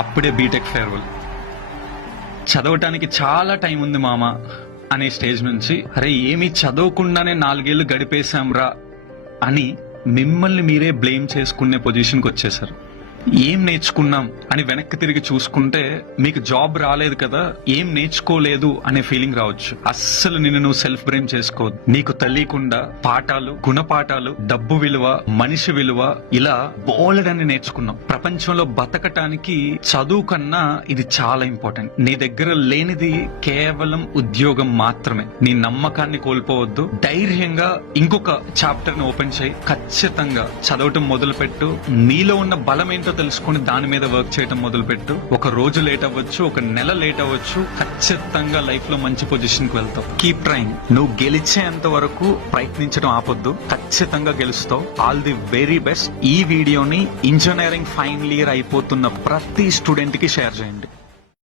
అప్పుడే BTech farewell. చదవటానికి చాలా టైం ఉంది మామ అనే స్టేజ్ నుంచి అరే ఏమీ చదవకుండానే 4 ఏళ్లు గడిపేశాంరా అని మిమ్మల్ని మీరే బ్లేమ్ చేసుకునే పొజిషన్కి వచ్చేసారు. ఏం నేర్చుకున్నాం అని వెనక్కి తిరిగి చూసుకుంటే మీకు జాబ్ రాలేదు కదా, ఏం నేర్చుకోలేదు అనే ఫీలింగ్ రావచ్చు. అస్సలు నిన్ను నువ్వు సెల్ఫ్ బ్లేమ్ చేసుకోవద్దు. నీకు తెలియకుండా పాఠాలు, గుణపాఠాలు, డబ్బు విలువ, మనిషి విలువ ఇలా బోలెడన్ని నేర్చుకున్నాం. ప్రపంచంలో బతకటానికి చదువు కన్నా ఇది చాలా ఇంపార్టెంట్. నీ దగ్గర లేనిది కేవలం ఉద్యోగం మాత్రమే. నీ నమ్మకాన్ని కోల్పోవద్దు. ధైర్యంగా ఇంకొక చాప్టర్ ని ఓపెన్ చేయి. ఖచ్చితంగా చదవటం మొదలుపెట్టు. నీలో ఉన్న బలం ఏంటో తెలుసుకుని దాని మీద వర్క్ చేయడం మొదలుపెట్టు. ఒక రోజు లేట్ అవ్వచ్చు, ఒక నెల లేట్ అవ్వచ్చు, ఖచ్చితంగా లైఫ్ లో మంచి పొజిషన్ కి వెళ్తావు. Keep trying. నువ్వు గెలిచేంత వరకు ప్రయత్నించడం ఆపొద్దు. ఖచ్చితంగా గెలుస్తావు. All the very best. ఈ వీడియోని ఇంజనీరింగ్ ఫైనల్ ఇయర్ అయిపోతున్న ప్రతి స్టూడెంట్ కి షేర్ చేయండి.